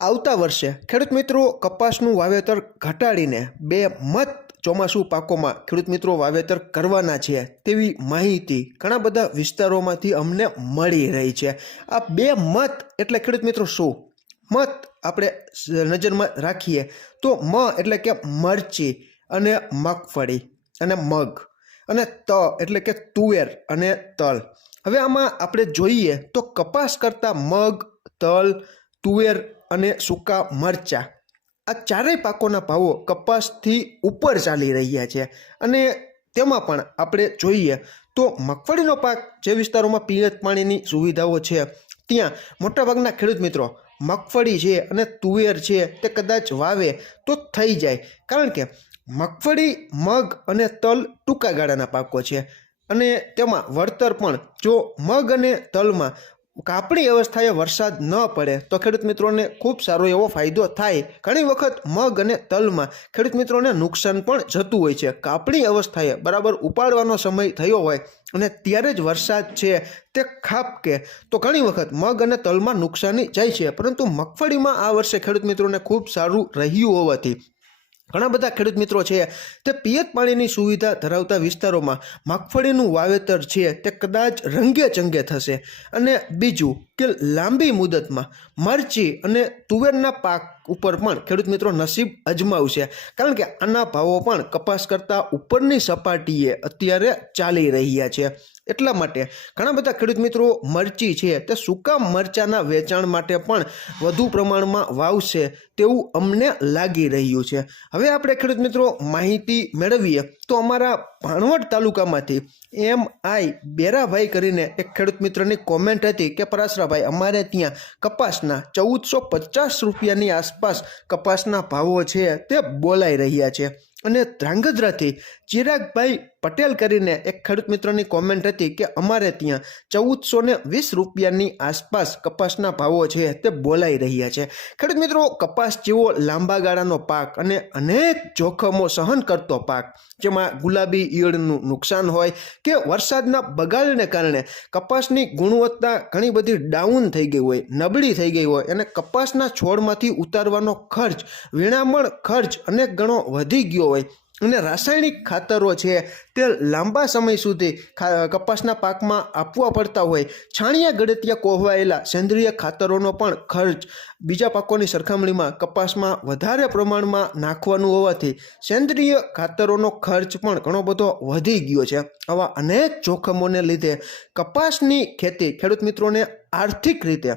આવતા વર્ષે ખેડૂત મિત્રો કપાસનું વાવેતર ઘટાડીને બે મત ચોમાસું પાકોમાં ખેડૂત મિત્રો વાવેતર કરવાના છે તેવી માહિતી ઘણા બધા વિસ્તારોમાંથી અમને મળી રહી છે. આ બે મત એટલે ખેડૂત મિત્રો શું? મત આપણે નજરમાં રાખીએ તો મ એટલે કે મરચી અને મગફળી અને મગ અને ત એટલે કે તુવેર અને તલ. હવે આમાં આપણે જોઈએ તો કપાસ કરતાં મગ, તલ, તુવેર અને સૂકા મરચાં. આ ચારેય પાકોના ભાવો કપાસથી ઉપર ચાલી રહ્યા છે અને તેમાં પણ આપણે જોઈએ તો મગફળીનો પાક જે વિસ્તારોમાં પિયત પાણીની સુવિધાઓ છે, ત્યાં મોટાભાગના ખેડૂત મિત્રો મગફળી છે અને તુવેર છે તે કદાચ વાવે તો થઈ જાય. કારણ કે મગફળી, મગ અને તલ ટૂંકા ગાળાના પાકો છે અને તેમાં વળતર પણ જો મગ અને તલમાં કાપણી અવસ્થાએ વરસાદ ન પડે, તો ખેડૂત મિત્રોને ખૂબ સારો એવો ફાયદો થાય. ઘણી વખત મગ અને તલમાં ખેડૂત મિત્રોને નુકસાન પણ જતું હોય છે. કાપણી અવસ્થાએ બરાબર ઉપાડવાનો સમય થયો હોય અને ત્યારે જ વરસાદ છે તે ખાપકે તો ઘણી વખત મગ અને તલમાં નુકસાની જાય છે. પરંતુ મગફળીમાં આ વર્ષે ખેડૂત મિત્રોને ખૂબ સારું રહ્યું હોવાથી ઘણા બધા ખેડૂત મિત્રો છે, તે પિયત પાણીની સુવિધા ધરાવતા વિસ્તારોમાં મગફળીનું વાવેતર છે, તે કદાચ રંગે ચંગે થશે. અને બીજું કે લાંબી મુદતમાં મરચી અને તુવેરના પાક ઉપર પણ ખેડૂત મિત્રો નસીબ અજમાવશે. કારણ કે આના ભાવો પણ કપાસ કરતાં ઉપરની સપાટીએ અત્યારે ચાલી રહ્યા છે. એટલા માટે. ઘણા બધા ખેડૂત મિત્રો મરચી છે તે સૂકા મરચાના વેચાણ માટે પણ વધુ પ્રમાણમાં વાવશે તેવું અમને લાગી રહ્યું છે. હવે આપણે ખેડૂત મિત્રો માહિતી મેળવીએ તો અમારા ભાણવડ તાલુકામાંથી એમ આઈ બેરાભાઈ કરીને એક ખેડૂત મિત્રની કોમેન્ટ હતી કે પરાસરાભાઈ અમારે ત્યાં કપાસના ચૌદસો પચાસ રૂપિયાની આસપાસ કપાસના ભાવો છે. તે બોલાઈ રહ્યા છે. અને ધ્રાંગધ્રાથી ચિરાગભાઈ પટેલ કરીને એક ખેડૂત મિત્રની કોમેન્ટ હતી કે અમારે ત્યાં ચૌદસો ને વીસ રૂપિયાની આસપાસ કપાસના ભાવો છે તે બોલાઈ રહ્યા છે. ખેડૂત મિત્રો, કપાસ જેવો લાંબા ગાળાનો પાક અને અનેક જોખમો સહન કરતો પાક, જેમાં ગુલાબી ઈયળનું નુકસાન હોય કે વરસાદના બગાડને કારણે કપાસની ગુણવત્તા ઘણી બધી ડાઉન થઈ ગઈ હોય, નબળી થઈ ગઈ હોય અને કપાસના છોડમાંથી ઉતારવાનો ખર્ચ, વિણામણ ખર્ચ અનેક ગણો વધી ગયો હોય અને રાસાયણિક ખાતરો છે તે લાંબા સમય સુધી કપાસના પાકમાં આપવા પડતા હોય. છાણિયા ગળતિયા કોહવાયેલા સેન્દ્રિય ખાતરોનો પણ ખર્ચ બીજા પાકોની સરખામણીમાં કપાસમાં વધારે પ્રમાણમાં નાખવાનું હોવાથી સેન્દ્રિય ખાતરોનો ખર્ચ પણ ઘણો બધો વધી ગયો છે. આવા અનેક જોખમોને લીધે કપાસની ખેતી ખેડૂત મિત્રોને આર્થિક રીતે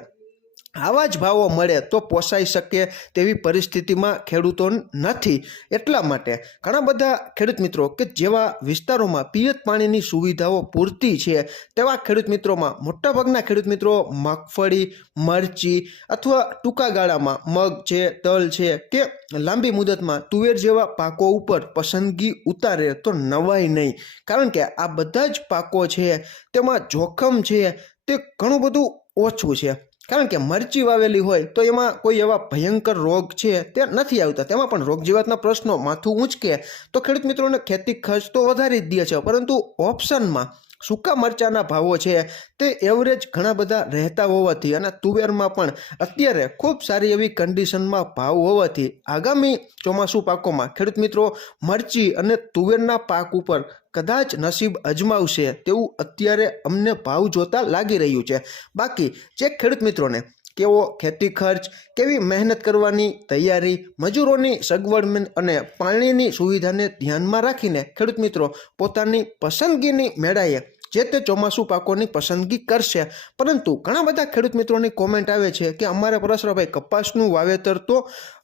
આવા જ ભાવો મળે તો પોસાઈ શકે તેવી પરિસ્થિતિમાં ખેડૂતો નથી એટલા માટે. ઘણા બધા ખેડૂત મિત્રો કે જેવા વિસ્તારોમાં પિયત પાણીની સુવિધાઓ પૂરતી છે, તેવા ખેડૂત મિત્રોમાં મોટાભાગના ખેડૂત મિત્રો મગફળી, મરચી અથવા ટૂંકા ગાળામાં મગ છે, તલ છે કે લાંબી મુદતમાં તુવેર જેવા પાકો ઉપર પસંદગી ઉતારે તો નવાય નહીં. કારણ કે આ બધા જ પાકો છે, તેમાં જોખમ છે, તે ઘણું બધું ઓછું છે. કારણ કે મરચી વાવેલી હોય તો એમાં કોઈ એવા ભયંકર રોગ છે તે નથી આવતા. તેમાં પણ રોગ જીવાતના પ્રશ્નો માથું ઊંચકે તો ખેડૂત મિત્રોને ખેતી ખર્ચ તો વધારી જ દે છે. પરંતુ ઓપ્શનમાં સૂકા મરચાના ભાવો છે તે એવરેજ ઘણા બધા રહેતા હોવાથી અને તુવેરમાં પણ અત્યારે ખૂબ સારી એવી કન્ડિશનમાં ભાવ હોવાથી આગામી ચોમાસું પાકોમાં ખેડૂત મિત્રો મરચી અને તુવેરના પાક ઉપર કદાચ નસીબ અજમાવશે તેવું અત્યારે અમને ભાવ જોતા લાગી રહ્યું છે. બાકી જે ખેડૂત મિત્રોને, કેવો ખેતી ખર્ચ, કેવી મહેનત કરવાની તૈયારી, મજૂરોની સગવડ અને પાણીની સુવિધાને ધ્યાનમાં રાખીને ખેડૂત મિત્રો પોતાની પસંદગીની મેળાએ જે તે ચોમાસું પાકોની પસંદગી કરશે. પરંતુ ઘણા બધા ખેડૂત મિત્રોની કોમેન્ટ આવે છે કે અમારે પરસરાભાઈ કપાસનું વાવેતર તો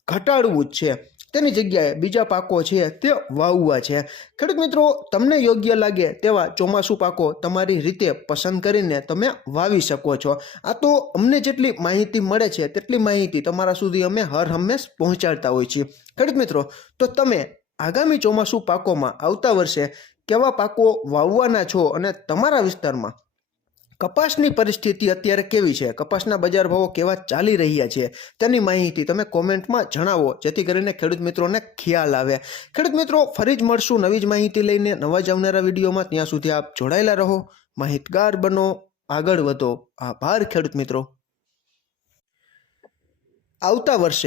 ઘટાડવું જ છે. તેની જગ્યાએ બીજા પાકો છે તે વાવવા છે. ખેડૂત મિત્રો, તમને યોગ્ય લાગે તેવા ચોમાસું પાકો તમારી રીતે પસંદ કરીને તમે વાવી શકો છો. આ તો અમને જેટલી માહિતી મળે છે તેટલી માહિતી તમારા સુધી અમે હર હંમેશ પહોંચાડતા હોઈએ છીએ. ખેડૂત મિત્રો, તો તમે આગામી ચોમાસું પાકોમાં આવતા વર્ષે કેવા પાકો વાવવાના છો અને તમારા વિસ્તારમાં કપાસની પરિસ્થિતિ અત્યારે કેવી છે? કપાસના બજાર ભાવો કેવા ચાલી રહ્યા છે? તેની માહિતી તમે કોમેન્ટમાં જણાવો, જેથી કરીને ખેડૂત મિત્રોને ખ્યાલ આવે. ખેડૂત મિત્રો, ફરી જ મળશું નવી જ માહિતી લઈને નવા જ આવનારા વિડીયોમાં. ત્યાં સુધી આપ જોડાયેલા રહો. માહિતગાર બનો. આગળ વધો. આભાર ખેડૂત મિત્રો. આવતા વર્ષે